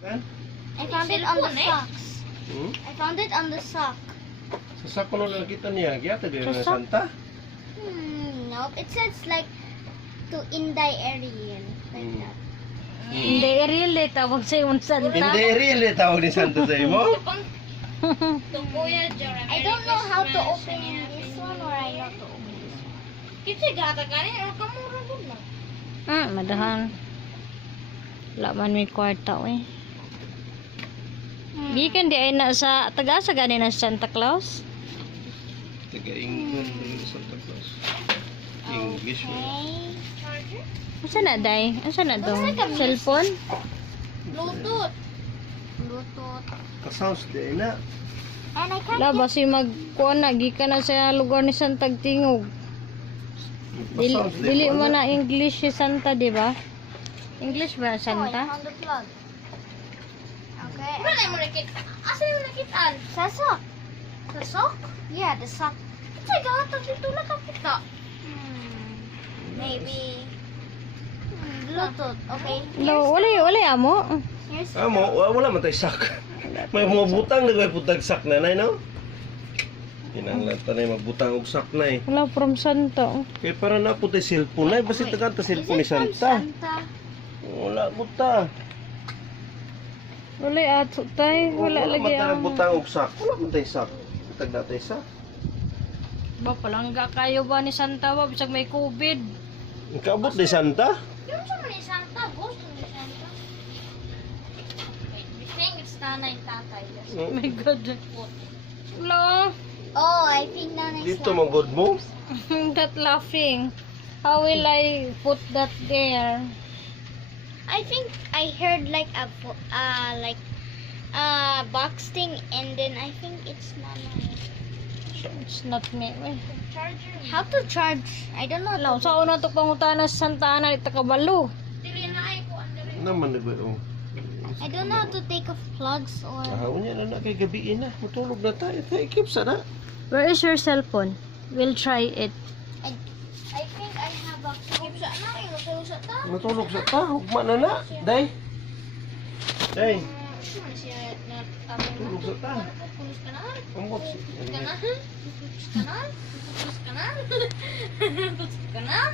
I found it on the socks. I found it on the sock. Sa sako na nakita niya, gyata din na Santa. Nope. It says like to Inday Ariel. Like that. Hindi, really, tawag sa yung Santa. Hindi really tawag ni Santa sa imo. I don't know how to open this one or I know to open this one. Kasi gata ganin or kamura gud na. Madahan. Wala man may kwarta, eh. Gikan di ay na sa taga-asa gani na Santa Claus. Taga-England ni Santa Claus. English mo. Okay. Asa na, day? Asa na to? Cellphone? Bluetooth. Bluetooth. Ka-sounds di na. And I can't Wala, basi magkuhan na. Gikan na sa lugar ni Santa Tingog. Dili mo na English si Santa, di ba? English ba Oh, I Santa? found the plug. Okay. Wala mo nakita. Asa mo nakitaan? Sa sock. Sa sock? Yeah, the sock. Kasi gata dito na kapita. Maybe. Bluetooth. Okay. No, wala amo. Here's Mo, wala man tay sak. May mga butang na may putag sak na nay no. Kinahanglan tanay magbutang og sak nay. Wala from Santa. Kay para na putay cellphone nay basi tagan ta Is cellphone ni it from Santa. Santa? Wala buta. Wala ato tay. Wala lagi ang ang... butang og sak. Wala man tay sak. Tag na tay sak. Ba, palangga kayo ba ni Santa ba? Bisag may COVID. Kaabot ni Santa. Yung sa ni Santa, gusto ni Santa. Wait, we think it's nanay tatay. Oh my God. Hello? Oh, I think that is Dito magod mo. That laughing. How will I put that there? I think I heard like a box thing, and then I think it's not. It's not me. Charger. How to charge? I don't know. Hello, sa una to pangutana sa Santa Ana ita kabalo. Dili na ay ko under. Naman na ba oh. I don't know how to take off plugs or. Unya na kay gabi na. Matulog na tayo. Tayo keep sana. Where is your cellphone? We'll try it. I think I have a. Kip sa na ay matulog sa ta. Matulog sa ta. Hugma na na. Day. Day. Ano siya na Tulog sa ta. pulos ka na. Ambot. Kanan. Kanan. Kanan. Kanan. Kanan.